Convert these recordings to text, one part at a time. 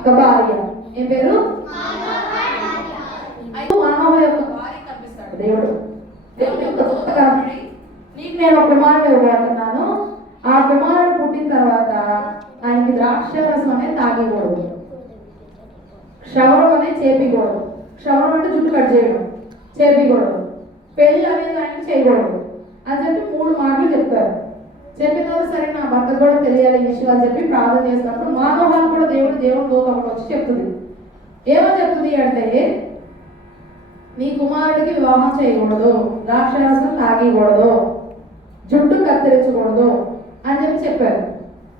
ఒక భార్య. ఏం పేరు? మానవ యొక్క భార్య కనిపిస్తాడు దేవుడు. దేవుని యొక్క దూత కాబట్టి నీకు నేను ఒక కుమారుడు ఇవ్వబోతున్నాను. ఆ కుమారుడు పుట్టిన తర్వాత ఆయనకి ద్రాక్షరసం అనేది తాగకూడదు, క్షవరం అనేది చేపకూడదు. క్షవరం అంటే జుట్టు కట్ చేయడం, చేపకూడదు. పెళ్ళి అనేది ఆయన చేయకూడదు అని చెప్పి 3 మాటలు చెప్తారు. చెప్పిన తర్వాత సరే నా భర్త కూడా తెలియాలి ఈ విషయాలు చెప్పి ప్రార్థన చేసినప్పుడు మానవాళ్ళు కూడా దేవుడు దూత ఒకటి వచ్చి చెప్తుంది. ఏమో చెప్తుంది అంటే నీ కుమారుడికి వివాహం చేయకూడదు, ద్రాక్షరసం తాగకూడదు, జుట్టు కత్తిరించకూడదు అని చెప్పారు.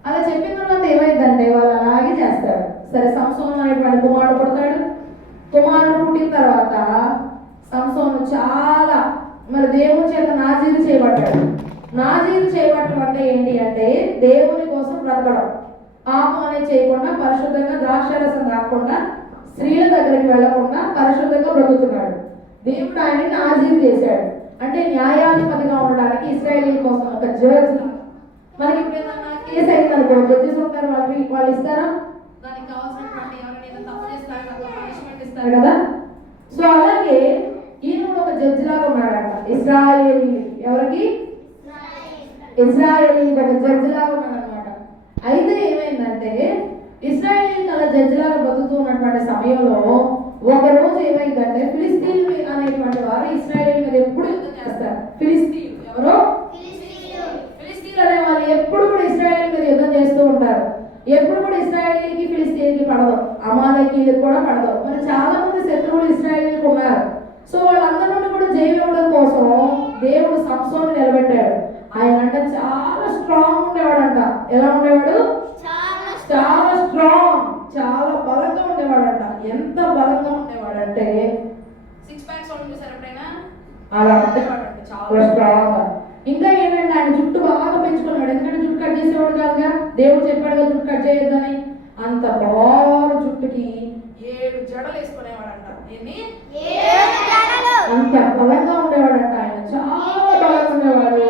అలా చెప్పిన తర్వాత ఏమైందంటే వాళ్ళు అలాగే చేస్తారు. సరే సంసోను అనేటువంటి కుమారుడు పుడతాడు. కుమారుడు పుట్టిన తర్వాత సంసోను చాలా మరి దేవుని చేత నాజీరు చేయబడ్డాడు. నాజీరు చేయబడటం అంటే ఏంటి అంటే దేవుని కోసం బ్రతకడం, పాపం అనేది చేయకుండా పరిశుద్ధంగా, ద్రాక్షరసం తాగకుండా, స్త్రీల దగ్గరికి వెళ్లకుండా పరిశుద్ధంగా బ్రతుకుతున్నాడు. దేవుడు ఆయన్ని నాజీరు చేశాడు. అంటే న్యాయాధిపతిగా ఉండడానికి ఇశ్రాయేలీల కోసం ఒక జడ్జ్. మనకి ఇప్పుడు ఏదన్నా కేసు అయిందనుకో జడ్జెస్ ఉంటారు, వాళ్ళు ఇస్తారా? దానికి కావాల్సినటువంటి ఎవరైనా తప్పు చేస్తారు కదా, పనిష్మెంట్ ఇస్తారు కదా. సో అలాగే ఈయన కూడా ఒక జడ్జి లాగా ఉన్నాడంట. ఇశ్రాయేలీ ఎవరికి? ఇశ్రాయేలీ ఒక జడ్జి లాగా ఉన్నాడనమాట. అయితే ఏమైందంటే ఇశ్రాయేలీ అలా జడ్జి లాగా బతుకుతూ ఉన్నటువంటి సమయంలో ఒక రోజు ఏమైందంటే ఫిలిస్తీన్లు అనేటువంటి వారు ఇశ్రాయేలీ మీద ఎప్పుడు యుద్ధం చేస్తారు. ఫిలిస్తీన్ ఎవరో? ఫిలిస్తీన్లు అనే వాళ్ళు ఎప్పుడు కూడా ఇశ్రాయేలీ మీద యుద్ధం చేస్తూ ఉంటారు. ఎప్పుడు కూడా ఇశ్రాయేలీకి ఫిలిస్తీన్కి పడదు, అమాలేకీలకు కూడా పడదు. మరి చాలా మంది శత్రువులు ఇశ్రాయేలీకి ఉన్నారు. సో వాళ్ళందరి నుండి కూడా జయం ఇవ్వడం కోసం దేవుడు సంసోను నిలబెట్టాడు. ఆయన అంటే చాలా స్ట్రాంగ్ ఉండేవాడంట. ఎలా ఉండేవాడు? చాలా స్ట్రాంగ్, చాలా బలంగా ఉండేవాడంట. ఎంత బలంగా ఉండేవాడంటే 6 ప్యాక్స్ చూసారు ఎప్పుడైనా? అలా ఉండేవాడంటే చాలా స్ట్రాంగ్. ఇంకా ఏంటంటే ఆయన జుట్టు బాగా పెంచుకున్నాడు. ఎందుకంటే జుట్టు కట్ చేసేవాడు కాదుగా, దేవుడు చెప్పాడు కదా జుట్టు కట్ చేయొద్దని. అంత బాగా జుట్టుకి 7 జడలు వేసుకునేవాడంట. ఎన్ని? 7 జడలు. అంత బలంగా ఉండేవాడంట ఆయన, చాలా బలంగా ఉండేవాడు.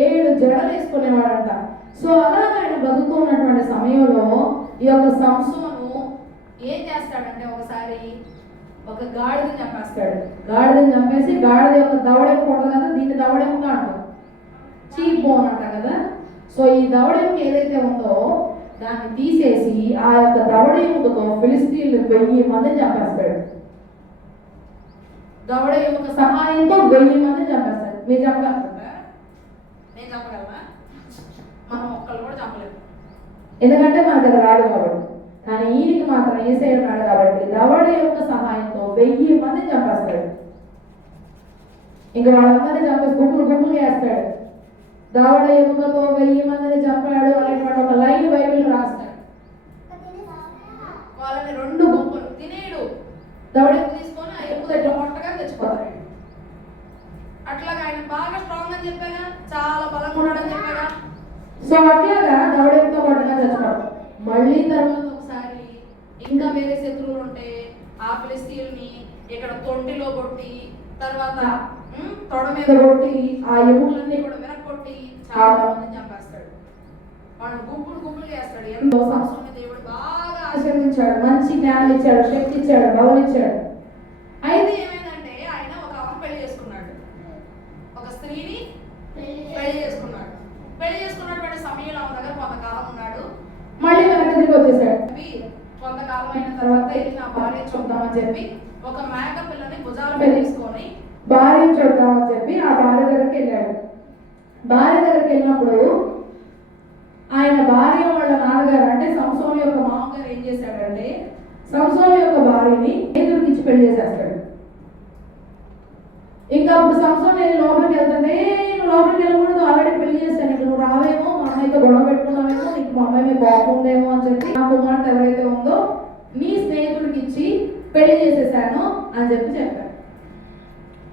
7 జడలు వేసుకునేవాడంట. సో అలాగే ఆయన బతుకుతూ ఉన్నటువంటి సమయంలో ఈ యొక్క సంసోను ఏం చేస్తాడంటే ఒకసారి ఒక గాడిదని చంపేస్తాడు. గాడిదని చంపేసి గాడిద యొక్క దవడెముక ఉంటుంది కదా, దీన్ని దవడెముక అంటాం, చీప్ బోన్ అంట కదా. సో ఈ దవడెముక ఏదైతే ఉందో దాన్ని తీసేసి ఆ యొక్క దవడెముకతో ఫిలిస్తీన్లు 1000 మందిని చంపేస్తాడు. దవడెముక సహాయంతో 1000 మందిని చంపేస్తాడు. మీరు చెప్పగలరా? నేను చెప్పగలరా? మనం ఒక్కళ్ళు కూడా చెప్పలేము, ఎందుకంటే మనకు అది రాదు కాబట్టి. కానీ ఈయనకి మాత్రం యేసయ్య ఉన్నాడు కాబట్టి దవడ యొక్క సహాయంతో 1000 మందిని చంపేస్తాడు. ఇంకా వాళ్ళందరినీ చంపేసి గుంపులు వేస్తాడు. దవడ ఎముకతో 1000 మందిని చంపాడు అనేటువంటి ఒక లైన్ బైబిల్ రాస్తాడు. వాళ్ళని 2 గుంపులు తినేడు. దవడ ఎముక తీసుకొని ఆ ఎముక ఎట్లా కొట్టగా తెచ్చిపోతాడు. అట్లాగా ఆయన బాగా స్ట్రాంగ్ అని చెప్పాగా, చాలా బలంగా ఉన్నాడని చెప్పాగా. సో అట్లాగా దవడెముకతో కొట్టగా తెచ్చిపోతాడు. మళ్ళీ తర్వాత ఒకసారి ఇంకా వేరే శత్రువులు ఉంటే ఆ ఫిలిస్తీన్ని ఇక్కడ తొంటిలో కొట్టి, తర్వాత తొడ మీద కొట్టి, ఆ ఎముకలన్నీ కూడా విరగొట్టి చాలా మందిని చంపేస్తాడు. వాడు గుంపులు చేస్తాడు. ఎంతో సంవత్సరం దేవుడు బాగా ఆశీర్వదించాడు, మంచి జ్ఞానం ఇచ్చాడు, శక్తి ఇచ్చాడు, బలం ఇచ్చాడు. అయితే ఏమైందంటే ఆయన ఒక అమ్మ పెళ్లి చేసుకున్నాడు, ఒక స్త్రీని పెళ్లి చేసుకున్నాడు. పెళ్లి చేసుకున్నటువంటి సమయంలో ఆమె దగ్గర కొంతకాలం ఉన్నాడు. మళ్ళీ వెనక్కి తిరిగి వచ్చేసాడు. కొంతకాలం అయిన తర్వాత ఇది నా భార్య చూద్దామని చెప్పి ఒక మేక పిల్లని భుజాలపై తీసుకొని భార్యను చూద్దామని చెప్పి ఆ భార్య దగ్గరికి వెళ్ళాడు. భార్య దగ్గరికి వెళ్ళినప్పుడు ఆయన భార్య వాళ్ళ నాన్నగారు అంటే సంసోను యొక్క మామగారు ఏం చేశాడంటే సంసోను యొక్క భార్యని ఎదురుకి ఇచ్చి పెళ్లి చేసేస్తాడు. ఇంకా అప్పుడు సంసోను నేను లోపలికి వెళ్తుంటే నువ్వు లోపలికి వెళ్ళకూడదు, ఆల్రెడీ పెళ్లి చేస్తాను, ఇంకా నువ్వు రావేమో, మా అమ్మాయితో గొడవ పెట్టుకున్నావేమో, నీకు మా అమ్మాయి మీద కోపం ఉందేమో అని చెప్పి నా కుమార్తె ఎవరైతే ఉందో నీ స్నేహితుడికి ఇచ్చి పెళ్లి చేసేసాను అని చెప్పాడు.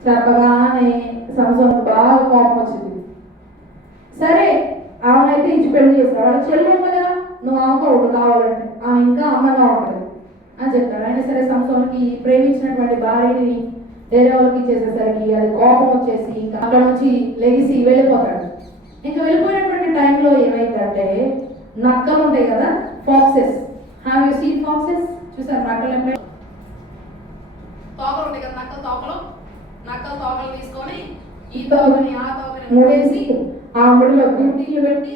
చెప్పగానే సంసోనుకు బాగా కోపం వచ్చింది. సరే ఆమెనైతే ఇచ్చి పెళ్లి చేస్తాడు. వాళ్ళ చెల్లి ఉంది కదా, నువ్వు ఆమెతో ఒకటి కావాలంటే ఆమె ఇంకా అందంగా ఉంటుంది అని చెప్తాడు. అయినా సరే సంసోనుకి ప్రేమించినటువంటి భార్యని వేరే వాళ్ళకి ఇచ్చేసేసరికి అది కోపం వచ్చేసి ఇంకా అక్కడ నుంచి లెగిసి వెళ్ళిపోతాడు. ఇంకా వెళ్ళిపోయినటువంటి టైంలో ఏమైందంటే నక్కలు ఉంటాయి కదా, foxes, have you seen foxes? చూసారు నక్కలు ఎప్పుడైనా? తోకలు ఉంటాయి కదా, నక్కల తోకలు తీసుకొని ఈ తోకని ఆ తోకని ముడేసి ఆ ముడిలో దివిటీలు పెట్టి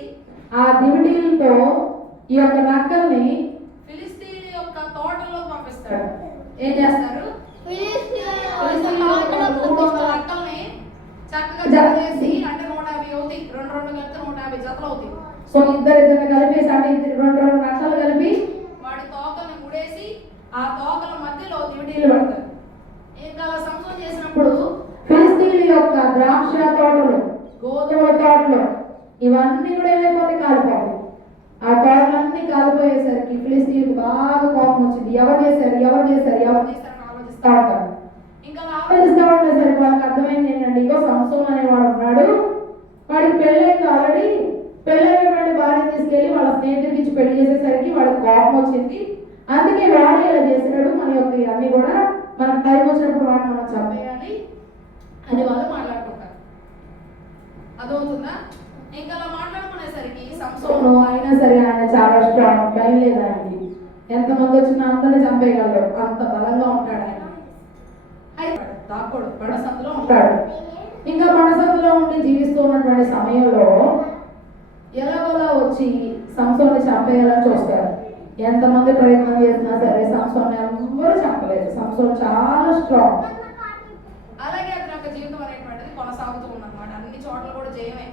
ఆ దివిటీలతో ఈ యొక్క నక్కల్ని ఫిలిస్తీన్ యొక్క తోటలో పంపిస్తాడు. ఏం చేస్తారు? నక్కల్ని చక్కగా జత చేసి, అంటే 150 అవుతాయి, 2 కలిపితే 150 జతలు అవుతాయి. సో ఇద్దరు కలిపేసి, అంటే 2 నక్కలు కలిపి వాడి తోకల్ని ముడేసి ఆ తోకల మధ్యలో దివిటీలు పెడతారు. ఇంకా అలా సంసం చేసినప్పుడు ఫిలిస్తీన్ల యొక్క ద్రాక్ష తోటలు, గోధుమ తోటలు ఇవన్నీ కూడా ఏమైపోతే కాలిపోతాయి. ఆ తోటలన్నీ కాలిపోయేసరికి ఫిలిస్తీన్లకు బాగా కోపం వచ్చింది. ఎవరు చేశారు అని ఆలోచిస్తూ ఉంటారు. ఇంకా ఆలోచిస్తూ ఉండేసరికి వాళ్ళకి అర్థమైంది ఏంటంటే, ఇగో సంసోన్ అనేవాడు ఉన్నాడు, వాడికి పెళ్ళైంది ఆల్రెడీ, పెళ్ళైనటువంటి భార్య తీసుకెళ్ళి వాళ్ళ స్నేహితుడికి ఇచ్చి పెళ్లి చేసేసరికి వాడికి కోపం వచ్చింది. అందుకే వాడు ఇలా చేసినాడు, మన యొక్క ఇవన్నీ కూడా మనకు టైం వచ్చినప్పుడు వాడిని మనం చంపేయాలి అని వాళ్ళు మాట్లాడుకుంటారు. అదవుతుందా? ఇంకా అలా మాట్లాడుకునేసరికి సంసోను అయినా సరే ఆయన చాలా స్ట్రాంగ్, భయం లేదు ఆయనకి. ఎంతమంది వచ్చినా అందరినీ చంపేయగలరు, అంత బలంగా ఉంటాడు ఆయన. దాక్కోడు, పడసందులో ఉంటాడు. ఇంకా పడసందులో ఉండి జీవిస్తూ ఉన్నటువంటి సమయంలో ఎలాగోలా వచ్చి సంసోన్ని చంపేయాలని చూస్తారు. ఎంతమంది ప్రయత్నం చేసినా సరే సంసోన్ని ఎవ్వరూ చంపలేదు. సంసోన్ చాలా స్ట్రాంగ్. అలాగే అతని యొక్క జీవితం అనేటువంటిది కొనసాగుతూ ఉందన్నమాట. అన్ని చోట్ల కూడా జయమే.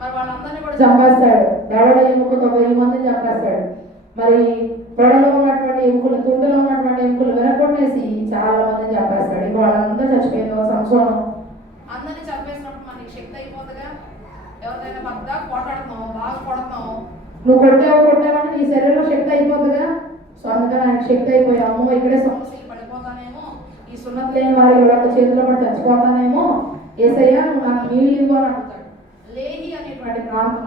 మరి వాళ్ళందరినీ కూడా చంపేస్తాడు. దవడ ఎముకతో 1000 మందిని చంపేస్తాడు. మరి తొడలో ఉన్నటువంటి ఎముకలు, తుండలో ఉన్నటువంటి ఎముకలు విరగొట్టేసి చాలా మందిని చంపేస్తాడు. ఇంక వాళ్ళందరూ చచ్చిపోయింది. సంసోను అందరినీ చంపేసినప్పుడు మనకి శక్తి అయిపోతుందిగా. ఎవరికైనా భర్త కొట్టడుతున్నావు, బాగా కొడుతున్నావు, నువ్వు కొట్టావంటే నీ శరీరంలో శక్తి అయిపోతుందిగా. సో అందుకని ఆయన శక్తి అయిపోయి, అమ్మో ఇక్కడే సమస్యలు పడిపోతానేమో, ఈ సున్నతి లేని వారి ఎవరి చేతిలో పడి చచ్చిపోతానేమో, ఏసయ్యా నువ్వు నాకు నీళ్ళు ఇవ్వు అని అడుగుతాడు. లేహి అనేటువంటి ప్రాంతం